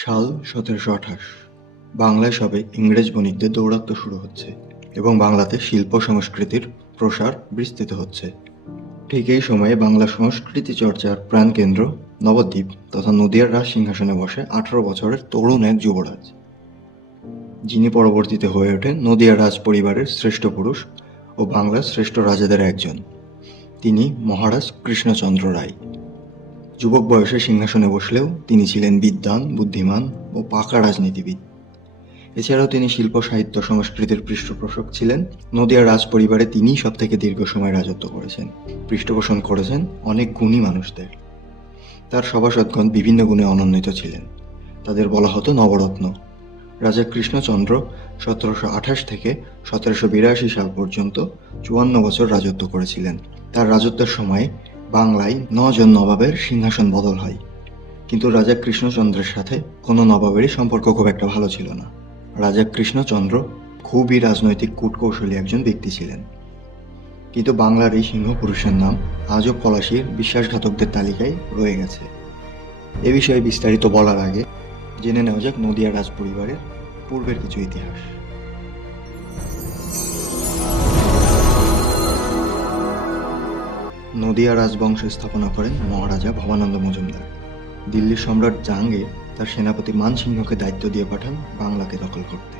সাল সতেরোশো আঠাশ। বাংলায় সবে ইংরেজ বণিকদের দৌরাত্ম্য শুরু হচ্ছে এবং বাংলাতে শিল্প সংস্কৃতির প্রসার বিস্তৃত হচ্ছে। ঠিক এই সময়ে বাংলা সংস্কৃতি চর্চার প্রাণকেন্দ্র নবদ্বীপ তথা নদিয়ার রাজ সিংহাসনে বসে আঠারো বছরের তরুণ এক যুবরাজ। যিনি পরবর্তীতে হয়ে ওঠেন নদিয়ার রাজ পরিবারের শ্রেষ্ঠ পুরুষ ও বাংলার শ্রেষ্ঠ রাজাদের একজন। তিনি মহারাজ কৃষ্ণচন্দ্র রায়। যুবক বয়সে সিংহাসনে বসলেও তিনি ছিলেন বিদ্বান, বুদ্ধিমান ও পাকা রাজনীতিবিদ। এছাড়াও তিনি শিল্প, সাহিত্য, সংস্কৃতির পৃষ্ঠপোষক ছিলেন। নদিয়ার রাজ পরিবারে তিনিই সব থেকে দীর্ঘ সময় রাজত্ব করেছেন। পৃষ্ঠপোষণ করেছেন অনেক গুণী মানুষদের। তার সভাসদগণ বিভিন্ন গুণে অনন্বিত ছিলেন। তাদের বলা হতো নবরত্ন। রাজা কৃষ্ণচন্দ্র সতেরোশো আঠাশ থেকে সতেরোশো বিরাশি সাল পর্যন্ত চুয়ান্ন বছর রাজত্ব করেছিলেন। তার রাজত্বের সময় বাংলায় নজন নবাবের সিংহাসন বদল হয়। কিন্তু রাজা কৃষ্ণচন্দ্রের সাথে কোনো নবাবেরই সম্পর্ক খুব একটা ভালো ছিল না। রাজা কৃষ্ণচন্দ্র খুবই রাজনৈতিক কূটকৌশলী একজন ব্যক্তি ছিলেন। কিন্তু বাংলার এই সিংহ পুরুষের নাম আজও পলাশির বিশ্বাসঘাতকদের তালিকায় রয়ে গেছে। এ বিষয়ে বিস্তারিত বলার আগে জেনে নেওয়া যাক নদিয়া রাজ পরিবারের পূর্বের কিছু ইতিহাস। নদিয়া রাজবংশ স্থাপনা করেন মহারাজা ভবানন্দ মজুমদার। দিল্লির সম্রাট জাহাঙ্গীর তার সেনাপতি মানসিংহকে দায়িত্ব দিয়ে পাঠান বাংলাকে দখল করতে।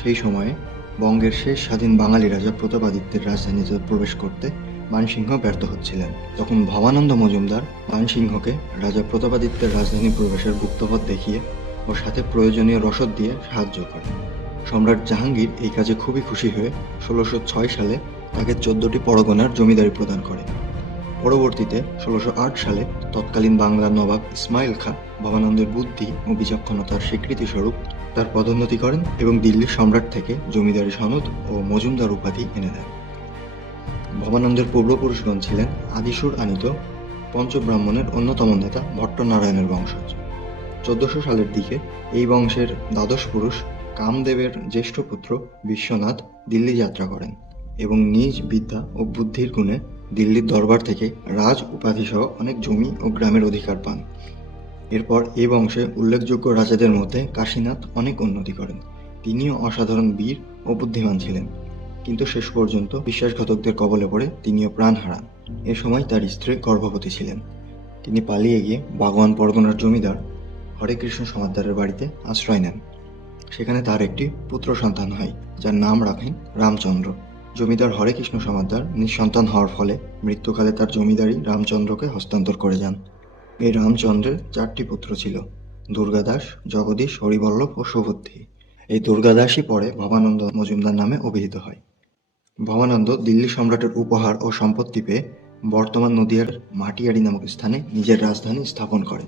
সেই সময়ে বঙ্গের শেষ স্বাধীন বাঙালি রাজা প্রতাপাদিত্যের রাজধানীতে প্রবেশ করতে মানসিংহ ব্যর্থ হচ্ছিলেন। তখন ভবানন্দ মজুমদার মানসিংহকে রাজা প্রতাপাদিত্যের রাজধানী প্রবেশের গুপ্তপথ দেখিয়ে ও সাথে প্রয়োজনীয় রসদ দিয়ে সাহায্য করেন। সম্রাট জাহাঙ্গীর এই কাজে খুবই খুশি হয়ে ষোলোশো ছয় সালে তাকে চোদ্দটি পরগনার জমিদারি প্রদান করেন। পরবর্তীতে ষোলোশো সালে তৎকালীন বাংলার নবাব ইসমাইল খাঁ ভবানন্দের বুদ্ধি ও বিচক্ষণতার স্বীকৃতিস্বরূপ তার পদোন্নতি করেন এবং দিল্লির সম্রাট থেকে জমিদারি সনদ ও মজুমদার উপাধি এনে দেন। ভবানন্দের পূর্বপুরুষগণ ছিলেন আদিসুর আনিত, পঞ্চব্রাহ্মণের অন্যতম নেতা ভট্টনারায়ণের বংশজ। চোদ্দশো সালের দিকে এই বংশের দ্বাদশ পুরুষ কামদেবের জ্যেষ্ঠ পুত্র বিশ্বনাথ দিল্লি যাত্রা করেন এবং নিজ বিদ্যা ও বুদ্ধির গুণে দিল্লির দরবার থেকে রাজ উপাধি সহ অনেক জমি ও গ্রামের অধিকার পান। এরপর এই বংশে উল্লেখযোগ্য রাজাদের মধ্যে কাশীনাথ অনেক উন্নতি করেন। তিনিও অসাধারণ বীর ও বুদ্ধিমান ছিলেন। কিন্তু শেষ পর্যন্ত বিশ্বাসঘাতকদের কবলে পড়ে তিনিও প্রাণ হারান। এ সময় তার স্ত্রী গর্ভবতী ছিলেন। তিনি পালিয়ে গিয়ে বাগওয়ান পরগনার জমিদার হরে কৃষ্ণ সমাদ্দারের বাড়িতে আশ্রয় নেন। সেখানে তার একটি পুত্র সন্তান হয়, যার নাম রাখেন রামচন্দ্র। জমিদার হরে কৃষ্ণ সমাদ্দার নিঃসন্তান হওয়ার ফলে মৃত্যুকালে তার জমিদারি রামচন্দ্রকে হস্তান্তর করে যান। এই রামচন্দ্রের চারটি পুত্র ছিল, দুর্গাদাস, জগদীশ, হরিবল্লভ ও সুবুদ্ধি। এই দুর্গাদাসই পরে ভবানন্দ মজুমদার নামে অভিহিত হয়। ভবানন্দ দিল্লি সম্রাটের উপহার ও সম্পত্তি পেয়ে বর্তমান নদিয়ার মাটিয়ারি নামক স্থানে নিজের রাজধানী স্থাপন করেন।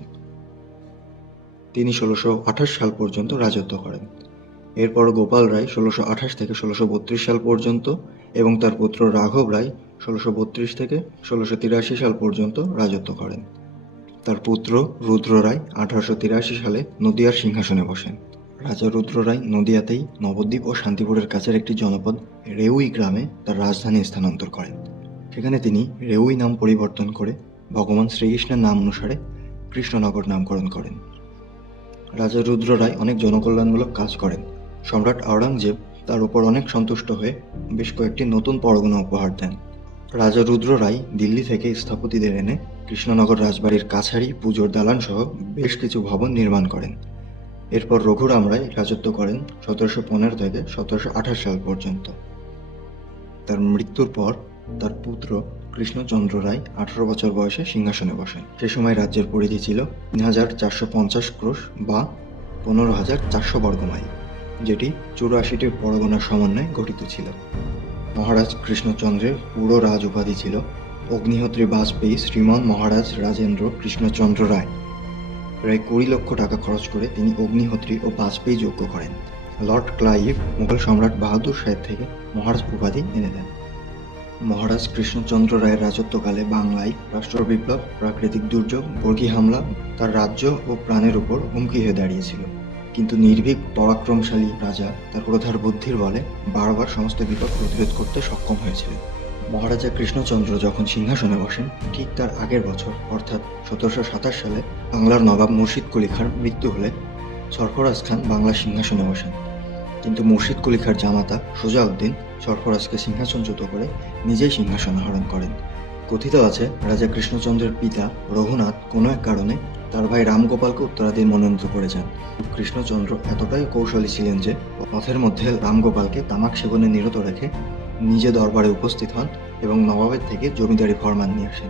তিনি ষোলোশো আঠাশ সাল পর্যন্ত রাজত্ব করেন। এরপর গোপাল রায় ষোলোশো আঠাশ থেকে ষোলোশো বত্রিশ সাল পর্যন্ত এবং তার পুত্র রাঘব রায় ষোলোশো বত্রিশ থেকে ষোলোশো তিরাশি সাল পর্যন্ত রাজত্ব করেন। তার পুত্র রুদ্র রায় আঠারোশো তিরাশি সালে নদিয়ার সিংহাসনে বসেন। রাজা রুদ্র রায় নদিয়াতেই নবদ্বীপ ও শান্তিপুরের কাছের একটি জনপদ রেউই গ্রামে তার রাজধানী স্থানান্তর করেন। সেখানে তিনি রেউই নাম পরিবর্তন করে ভগবান শ্রীকৃষ্ণের নাম অনুসারে কৃষ্ণনগর নামকরণ করেন। রাজা রুদ্র রায় অনেক জনকল্যাণমূলক কাজ করেন। সম্রাট আওরঙ্গজেব তার উপর অনেক সন্তুষ্ট হয়ে বেশ কয়েকটি নতুন পরগনা উপহার দেন। রাজা রুদ্র রায় দিল্লি থেকে স্থপতিদের এনে কৃষ্ণনগর রাজবাড়ির কাছারি, পুজোর দালান সহ বেশ কিছু ভবন নির্মাণ করেন। এরপর রঘুরাম রায় রাজত্ব করেন সতেরোশো পনেরো থেকে সতেরোশো আঠাশ সাল পর্যন্ত। তার মৃত্যুর পর তার পুত্র কৃষ্ণচন্দ্র রায় আঠারো বছর বয়সে সিংহাসনে বসেন। সে সময় রাজ্যের পরিধি ছিল তিন হাজার চারশো পঞ্চাশ ক্রোশ বা পনেরো হাজার চারশো বর্গমাইল। যেটি চুরাশিটি পরগনার সমন্বয়ে গঠিত ছিল। মহারাজ কৃষ্ণচন্দ্রের পুরো রাজ উপাধি ছিল অগ্নিহোত্রী বাজপেয়ী শ্রীমান মহারাজ রাজেন্দ্র কৃষ্ণচন্দ্র রায়। প্রায় কুড়ি লক্ষ টাকা খরচ করে তিনি অগ্নিহোত্রী ও বাজপেয়ী যোগ্য করেন। লর্ড ক্লাইভ মুঘল সম্রাট বাহাদুর শাহের থেকে মহারাজ উপাধি এনে দেন। মহারাজ কৃষ্ণচন্দ্র রায়ের রাজত্বকালে বাংলায় রাষ্ট্র বিপ্লব প্রাকৃতিক দুর্যোগ, বর্গী হামলা তার রাজ্য ও প্রাণের উপর হুমকি হয়ে দাঁড়িয়েছিল। কিন্তু নির্ভীক, পরাক্রমশালী রাজা তার প্রধার বুদ্ধির বলে বারবার সমস্ত বিপদ প্রতিরোধ করতে সক্ষম হয়েছিলেন। মহারাজা কৃষ্ণচন্দ্র যখন সিংহাসনে বসেন, ঠিক তার আগের বছর, অর্থাৎ সতেরোশো সাতাশ সালে বাংলার নবাব মুর্শিদ কুলি খাঁর মৃত্যু হলে সরফরাজ খান বাংলা সিংহাসনে বসেন। কিন্তু মুর্শিদ কুলিখার জামাতা সুজাউদ্দিন সরফরাজকে সিংহাসনচ্যুত করে নিজেই সিংহাসন হরণ করেন। কথিত আছে, রাজা কৃষ্ণচন্দ্রের পিতা রঘুনাথ কোনো এক কারণে তার ভাই রামগোপালকে উত্তরাধীন মনোনীত করে যান কৃষ্ণচন্দ্র এতটাই কৌশলী ছিলেন যে, পথের মধ্যে রামগোপালকে তামাক সেবনে নিরত রেখে নিজে দরবারে উপস্থিত হন এবং নবাবের থেকে জমিদারি ফরমান নিয়ে আসেন।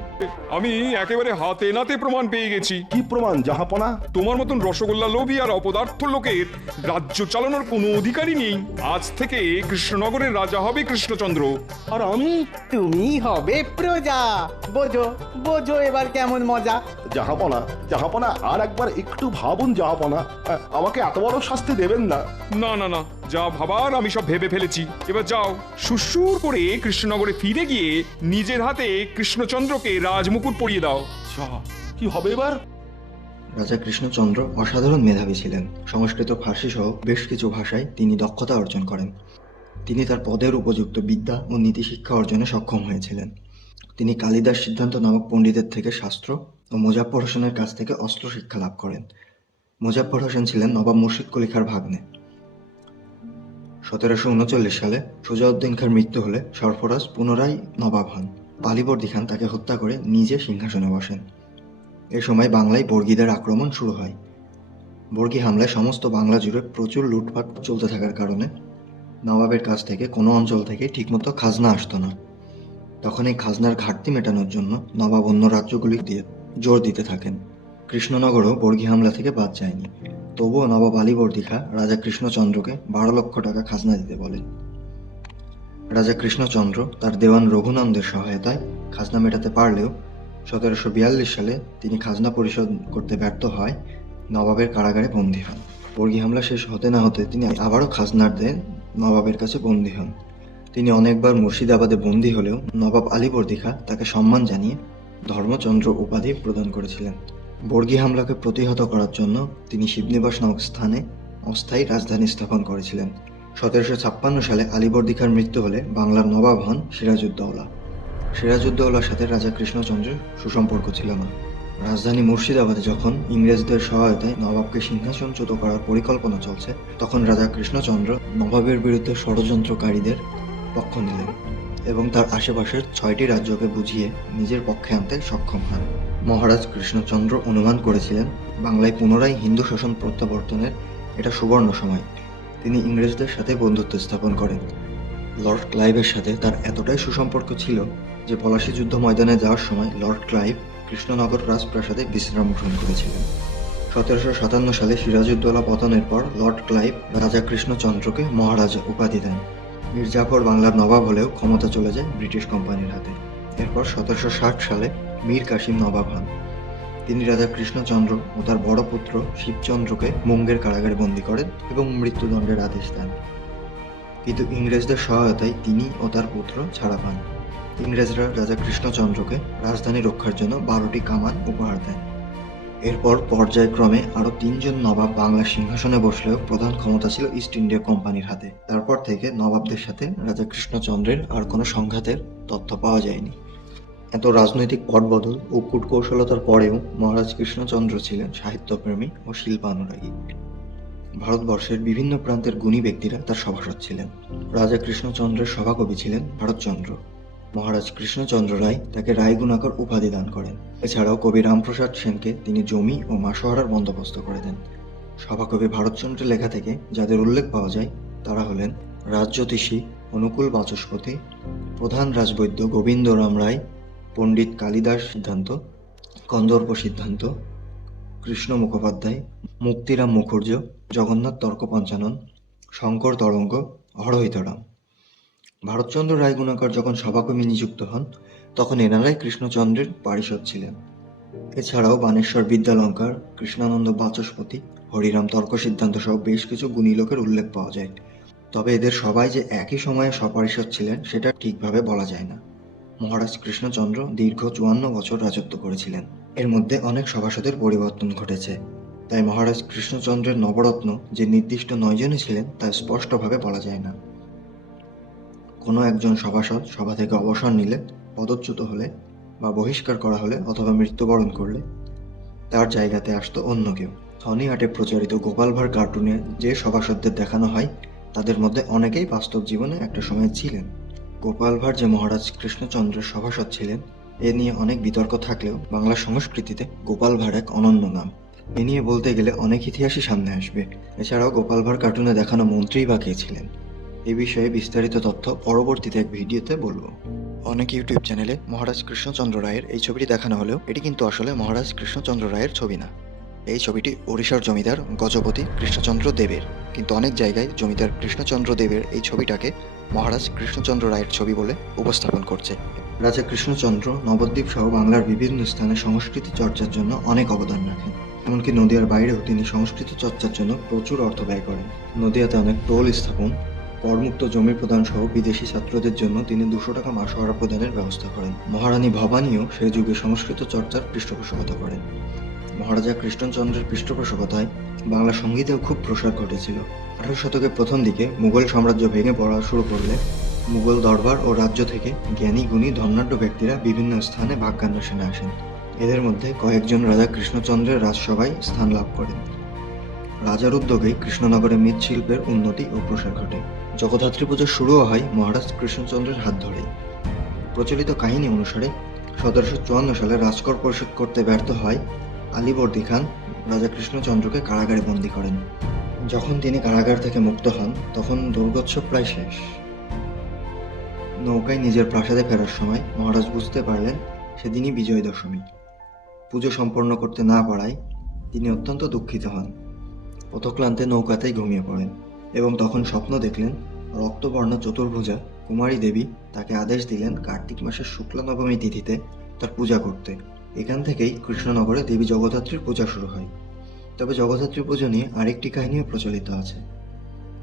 আমি একেবারে হাতে নাতে প্রমাণ পেয়ে গেছি। কি প্রমাণ জাহাপনা? তোমার মতন রসগোল্লা লোভী আর অপদার্থ লোকের রাজ্য চালানোর কোনো অধিকারই নেই। আজ থেকে কৃষ্ণনগরের রাজা হবে কৃষ্ণচন্দ্র। আর আমি? তুমি হবে প্রজা। বোঝো বোঝো এবার কেমন মজা। জাহাপনা জাহাপনা আর একবার একটু ভাবুন জাহাপনা। আমাকে এত বড় শাস্তি দেবেন না। না না না যা ভাবার আমি সব ভেবে ফেলেছি। এবার যাও সুসুর করে কৃষ্ণনগরে ফিরে গিয়ে নিজের হাতে কৃষ্ণচন্দ্রকে রাজমুকুট পরিয়ে দাও। যা, কি হবে এবার? রাজা কৃষ্ণচন্দ্র অসাধারণ মেধাবী ছিলেন। সংস্কৃত ফার্সি সহ বেশ কিছু ভাষায় তিনি দক্ষতা অর্জন করেন। তিনি তার পদের উপযুক্ত বিদ্যা ও নীতি শিক্ষা অর্জনে সক্ষম হয়েছিলেন। তিনি কালিদাস সিদ্ধান্ত নামক পণ্ডিতের থেকে শাস্ত্র ও মোজাফর হোসেনের কাছ থেকে অস্ত্র শিক্ষা লাভ করেন। মোজাফর হোসেন ছিলেন নবাব মুর্শিদ কলিখার ভাগ্নে। সতেরোশো উনচল্লিশ সালে সুজাউদ্দিন খার মৃত্যু হলে সরফরাজ পুনরায় নবাব হন। পালিবর্দি খান তাকে হত্যা করে নিজে সিংহাসনে বসেন। এ সময় বাংলায় বর্গীদের আক্রমণ শুরু হয়। বর্গী হামলায় সমস্ত বাংলা জুড়ে প্রচুর লুটপাট চলতে থাকার কারণে নবাবের কাছ থেকে কোনো অঞ্চল থেকে ঠিকমতো খাজনা আসতো না। তখন এই খাজনার ঘাটতি মেটানোর জন্য নবাব অন্য রাজ্যগুলি দিয়ে জোর দিতে থাকেন। কৃষ্ণনগরও বর্গী হামলা থেকে বাদ যায়নি। তবুও নবাব আলীবর্দী খা রাজা কৃষ্ণচন্দ্রকে বারো লক্ষ টাকা খাজনা দিতে বলেন। রাজা কৃষ্ণচন্দ্র তার দেওয়ান রঘুনন্দের সহায়তায় খাজনা মেটাতে পারলেও সতেরোশো বিয়াল্লিশ সালে তিনি খাজনা পরিশোধ করতে ব্যর্থ হয় নবাবের কারাগারে বন্দী হন। বর্গী হামলা শেষ হতে না হতে তিনি আবারও খাজনার দেন নবাবের কাছে বন্দী হন। তিনি অনেকবার মুর্শিদাবাদে বন্দী হলেও নবাব আলীবর্দী খা তাকে সম্মান জানিয়ে ধর্মচন্দ্র উপাধি প্রদান করেছিলেন। বর্গী হামলাকে প্রতিহত করার জন্য তিনি শিবনিবাস নামক স্থানে অস্থায়ী রাজধানী স্থাপন করেছিলেন। সতেরোশো ছাপ্পান্ন সালে আলীবর্দী খাঁর মৃত্যু হলে বাংলার নবাব হন সিরাজউদ্দৌলা। সিরাজউদ্দৌলার সাথে রাজা কৃষ্ণচন্দ্রের সুসম্পর্ক ছিল না। রাজধানী মুর্শিদাবাদে যখন ইংরেজদের সহায়তায় নবাবকে সিংহাসনচ্যুত করার পরিকল্পনা চলছে, তখন রাজা কৃষ্ণচন্দ্র নবাবের বিরুদ্ধে ষড়যন্ত্রকারীদের পক্ষ নিলেন এবং তার আশেপাশের ছয়টি রাজ্যকে বুঝিয়ে নিজের পক্ষে আনতে সক্ষম হন। মহারাজ কৃষ্ণচন্দ্র অনুমান করেছিলেন, বাংলায় পুনরায় হিন্দু শাসন প্রত্যাবর্তনের এটা সুবর্ণ সময়। তিনি ইংরেজদের সাথে বন্ধুত্ব স্থাপন করেন। লর্ড ক্লাইভের সাথে তার এতটাই সুসম্পর্ক ছিল যে পলাশী যুদ্ধ ময়দানে যাওয়ার সময় লর্ড ক্লাইভ কৃষ্ণনগর রাজপ্রাসাদে বিশ্রাম গ্রহণ করেছিলেন। সতেরোশো সাতান্ন সালে সিরাজউদ্দৌলা পতনের পর লর্ড ক্লাইভ রাজা কৃষ্ণচন্দ্রকে মহারাজা উপাধি দেন। মীর জাফর বাংলার নবাব হলেও ক্ষমতা চলে যায় ব্রিটিশ কোম্পানির হাতে। এরপর সতেরোশো ষাট সালে মীর কাশিম নবাব হন। তিনি রাজা কৃষ্ণচন্দ্র ও তার বড় পুত্র শিবচন্দ্রকে মুঙ্গের কারাগারে বন্দী করেন এবং মৃত্যুদণ্ডের আদেশ দেন। কিন্তু ইংরেজদের সহায়তায় তিনি ও তার পুত্র ছাড়া পান। ইংরেজরা রাজা কৃষ্ণচন্দ্রকে রাজধানী রক্ষার জন্য বারোটি কামান উপহার দেন। এরপর পর্যায়ক্রমে আরও তিনজন নবাব বাংলা সিংহাসনে বসলেও প্রধান ক্ষমতা ছিল ইস্ট ইন্ডিয়া কোম্পানির হাতে। তারপর থেকে নবাবদের সাথে রাজা কৃষ্ণচন্দ্রের আর কোনো সংঘাতের তথ্য পাওয়া যায়নি। এত রাজনৈতিক পটবদল ও কূটকৌশলতার পরেও মহারাজ কৃষ্ণচন্দ্র ছিলেন সাহিত্যপ্রেমী ও শিল্পানুরাগী। ভারতবর্ষের বিভিন্ন প্রান্তের গুণী ব্যক্তিরা তার সভাসদ ছিলেন। রাজা কৃষ্ণচন্দ্রের সভাকবি ছিলেন ভারতচন্দ্র। মহারাজ কৃষ্ণচন্দ্র রায় তাকে রায়গুণাকর উপাধি দান করেন। এছাড়াও কবি রামপ্রসাদ সেনকে তিনি জমি ও মাসোহারার বন্দোবস্ত করে দেন। সভাকবি ভারতচন্দ্রের লেখা থেকে যাদের উল্লেখ পাওয়া যায়, তারা হলেন রাজজ্যোতিষী, অনুকূল বাচস্পতি, প্রধান রাজবৈদ্য গোবিন্দরাম রায় পণ্ডিত কালিদাস সিদ্ধান্ত, কন্দর্প সিদ্ধান্ত, কৃষ্ণ মুখোপাধ্যায়, মুক্তিরাম মুখুর্য, জগন্নাথ তর্ক পঞ্চানন শঙ্কর তরঙ্গ হরহিতরাম ভারতচন্দ্র রায়গুণাকর যখন সভাকর্মী নিযুক্ত হন, তখন এনারাই কৃষ্ণচন্দ্রের পারিষদ ছিলেন। এছাড়াও বানেশ্বর বিদ্যালঙ্কার, কৃষ্ণানন্দ বাচস্পতি, হরিরাম তর্ক সিদ্ধান্ত সহ বেশ কিছু গুণী লোকের উল্লেখ পাওয়া যায়। তবে এদের সবাই যে একই সময়ে সপারিষদ ছিলেন, সেটা ঠিকভাবে বলা যায় না। মহারাজ কৃষ্ণচন্দ্র দীর্ঘ চুয়ান্ন বছর রাজত্ব করেছিলেন। এর মধ্যে অনেক সভাসদের পরিবর্তন ঘটেছে। তাই মহারাজ কৃষ্ণচন্দ্রের নবরত্ন যে নির্দিষ্ট নয়জনই ছিলেন, তা স্পষ্টভাবে বলা যায় না। কোনো একজন সভাসদ সভা থেকে অবসর নিলে, পদচ্যুত হলে বা বহিষ্কার করা হলে অথবা মৃত্যুবরণ করলে, তার জায়গাতে আসতো অন্য কেউ। থনি আটে প্রচারিত গোপাল ভাঁড় কার্টুনে যে সভাসদদের দেখানো হয়, তাদের মধ্যে অনেকেই বাস্তব জীবনে একটা সময় ছিলেন। গোপাল ভাঁড় যে মহারাজ কৃষ্ণচন্দ্রের সভাসদ ছিলেন, এ নিয়ে অনেক বিতর্ক থাকলেও বাংলা সংস্কৃতিতে গোপাল ভাঁড় এক অনন্য নাম। এ নিয়ে বলতে গেলে অনেক ইতিহাসই সামনে আসবে। এছাড়াও গোপাল ভাঁড় কার্টুনে দেখানো মন্ত্রীই বা কে ছিলেন? এই বিষয়ে বিস্তারিত তথ্য পরবর্তীতে এক ভিডিওতে বলব। অনেক ইউটিউব চ্যানেলে মহারাজ কৃষ্ণচন্দ্র রায়ের এই ছবিটি দেখানো হলেও এটি কিন্তু আসলে মহারাজ কৃষ্ণচন্দ্র রায়ের ছবি না। এই ছবিটি ওড়িশার জমিদার গজপতি কৃষ্ণচন্দ্র দেবের। কিন্তু অনেক জায়গায় জমিদার কৃষ্ণচন্দ্র দেবের এই ছবিটাকে মহারাজ কৃষ্ণচন্দ্র রায়ের ছবি বলে উপস্থাপন করছে। রাজা কৃষ্ণচন্দ্র নবদ্বীপ সহ বাংলার বিভিন্ন স্থানে সংস্কৃতি চর্চার জন্য অনেক অবদান রাখেন। এমনকি নদিয়ার বাইরেও তিনি সংস্কৃত চর্চার জন্য প্রচুর অর্থ ব্যয় করেন। নদিয়াতে অনেক টোল স্থাপন, করমুক্ত জমি প্রদান সহ বিদেশি ছাত্রদের জন্য তিনি দুশো টাকা মাসোহারা প্রদানের ব্যবস্থা করেন। মহারানী ভবানীও সে যুগে সংস্কৃত চর্চার পৃষ্ঠপোষকতা করেন। মহারাজা কৃষ্ণচন্দ্রের পৃষ্ঠপোষকতায় বাংলা সঙ্গীতেও খুব প্রসার ঘটেছিল। আঠারো শতকের প্রথম দিকে মুঘল সাম্রাজ্য ভেঙে পড়া শুরু করলে মুঘল দরবার ও রাজ্য থেকে জ্ঞানী, গুণী ধনাঢ্য ব্যক্তিরা বিভিন্ন স্থানে ভাগ্যান্বেষণে আসেন। এদের মধ্যে কয়েকজন রাজা কৃষ্ণচন্দ্রের রাজসভায় স্থান লাভ করেন। রাজার উদ্যোগে কৃষ্ণনগরে মৃৎশিল্পের উন্নতি ও প্রসার ঘটে। জগদ্ধাত্রী পুজো শুরুও হয় মহারাজ কৃষ্ণচন্দ্রের হাত ধরেই। প্রচলিত কাহিনী অনুসারে সতেরোশো চুয়ান্ন সালে রাজকর পরিশোধ করতে ব্যর্থ হয় আলীবর্দী খান রাজা কৃষ্ণচন্দ্রকে কারাগারে বন্দী করেন। যখন তিনি কারাগার থেকে মুক্ত হন, তখন দুর্গোৎসব প্রায় শেষ। নৌকায় নিজের প্রাসাদে ফেরার সময় মহারাজ বুঝতে পারলেন সেদিনই বিজয় দশমী। পুজো সম্পন্ন করতে না পারায় তিনি অত্যন্ত দুঃখিত হন। পথক্লান্তে নৌকাতেই ঘুমিয়ে পড়েন এবং তখন স্বপ্ন দেখলেন রক্তবর্ণ চতুর্ভুজা কুমারী দেবী তাকে আদেশ দিলেন কার্তিক মাসের শুক্লা নবমী তিথিতে তার পূজা করতে। এখান থেকেই কৃষ্ণনগরে দেবী জগদ্ধাত্রীর পূজা শুরু হয়। তবে জগদ্ধাত্রী পুজো নিয়ে আরেকটি কাহিনীও প্রচলিত আছে।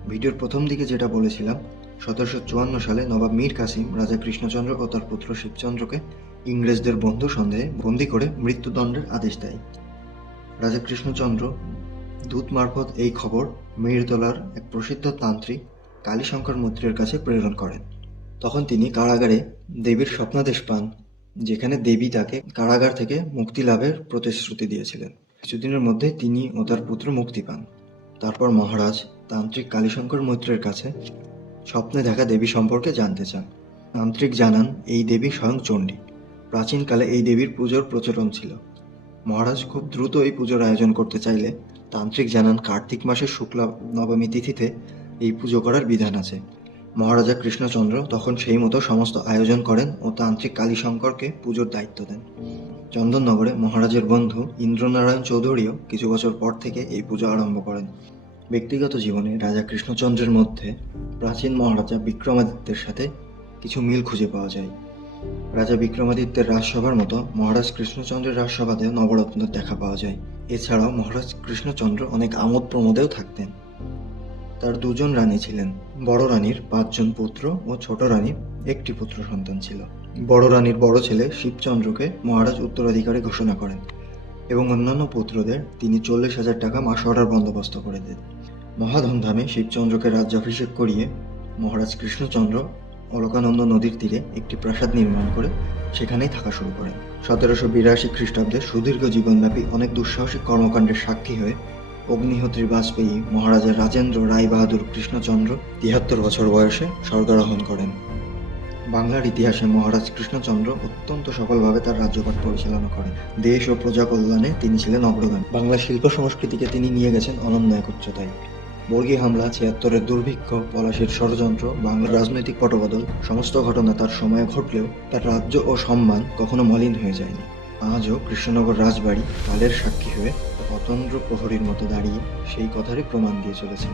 ভিডিওর প্রথম দিকে যেটা বলেছিলাম, সতেরোশো চুয়ান্ন সালে নবাব মীর কাসিম রাজা কৃষ্ণচন্দ্র ও তার পুত্র শিবচন্দ্রকে ইংরেজদের বন্ধু সন্দেহে বন্দি করে মৃত্যুদণ্ডের আদেশ দেয়। রাজা কৃষ্ণচন্দ্র দূত মারফত এই খবর মিহিরতলার এক প্রসিদ্ধ তান্ত্রিক কালীশঙ্কর মৈত্রের কাছে প্রেরণ করেন। তখন তিনি কারাগারে দেবীর স্বপ্নাদেশ পান। যেখানে দেবী তাকে কারাগার থেকে মুক্তি লাভের প্রতিশ্রুতি দিয়েছিলেন। কিছুদিনের মধ্যে তিনি ও তার পুত্র মুক্তি পান। তারপর মহারাজ তান্ত্রিক কালীশঙ্কর মৈত্রের কাছে স্বপ্নে দেখা দেবী সম্পর্কে জানতে চান। তান্ত্রিক জানান, এই দেবী স্বয়ং চণ্ডী। প্রাচীনকালে এই দেবীর পুজোর প্রচলন ছিল। মহারাজ খুব দ্রুত এই পুজোর আয়োজন করতে চাইলে তান্ত্রিক জানান, কার্তিক মাসের শুক্লা নবমী তিথিতে এই পুজো করার বিধান আছে। মহারাজা কৃষ্ণচন্দ্র তখন সেই মতো সমস্ত আয়োজন করেন ও তান্ত্রিক কালীশঙ্করকে পুজোর দায়িত্ব দেন। চন্দননগরে মহারাজের বন্ধু ইন্দ্রনারায়ণ চৌধুরীও কিছু বছর পর থেকে এই পুজো আরম্ভ করেন। ব্যক্তিগত জীবনে রাজা কৃষ্ণচন্দ্রের মধ্যে প্রাচীন মহারাজা বিক্রমাদিত্যের সাথে কিছু মিল খুঁজে পাওয়া যায়। রাজা বিক্রমাদিত্যের রাজসভার মতো মহারাজ কৃষ্ণচন্দ্রের রাজসভাতেও নবরত্নের দেখা পাওয়া যায়। এছাড়াও মহারাজ কৃষ্ণচন্দ্র অনেক আমোদ প্রমোদেও থাকতেন। তার দুজন রানী ছিলেন। বড় রানীর পাঁচজন পুত্র ও ছোট রানীর একটি পুত্র সন্তান ছিল। বড় রানীর বড় ছেলে শিবচন্দ্রকে মহারাজ উত্তরাধিকারী ঘোষণা করেন এবং অন্যান্য পুত্রদের তিনি চল্লিশ হাজার টাকা মাসোয়ারার বন্দোবস্ত করে দেন। মহাধুমধামে শিবচন্দ্রকে রাজ্যাভিষেক করিয়ে মহারাজ কৃষ্ণচন্দ্র অলকানন্দ নদীর তীরে একটি প্রাসাদ নির্মাণ করে সেখানেই থাকা শুরু করেন। সতেরোশো বিরাশি খ্রিস্টাব্দে সুদীর্ঘ জীবনব্যাপী অনেক দুঃসাহসিক কর্মকাণ্ডের সাক্ষী হয়ে অগ্নিহোত্রী বাজপেয়ী মহারাজা রাজেন্দ্র রায় বাহাদুর কৃষ্ণচন্দ্র তিয়াত্তর বছর বয়সে স্বর্গারোহণ করেন। বাংলার ইতিহাসে মহারাজ কৃষ্ণচন্দ্র অত্যন্ত সফলভাবে তার রাজ্যপাট পরিচালনা করেন। দেশ ও প্রজা কল্যাণে তিনি ছিলেন অগ্রগামী। বাংলা শিল্প সংস্কৃতিকে তিনি নিয়ে গেছেন অনন্য এক উচ্চতায় বর্গী হামলা, ছিয়াত্তরের দুর্ভিক্ষ, পলাশির ষড়যন্ত্র, বাংলার রাজনৈতিক পটবদল সমস্ত ঘটনা তার সময়ে ঘটলেও তার রাজ্য ও সম্মান কখনো মলিন হয়ে যায়নি। আজও কৃষ্ণনগর রাজবাড়ি কালের সাক্ষী হয়ে অতন্দ্র প্রহরীর মতো দাঁড়িয়ে সেই কথারই প্রমাণ দিয়ে চলেছে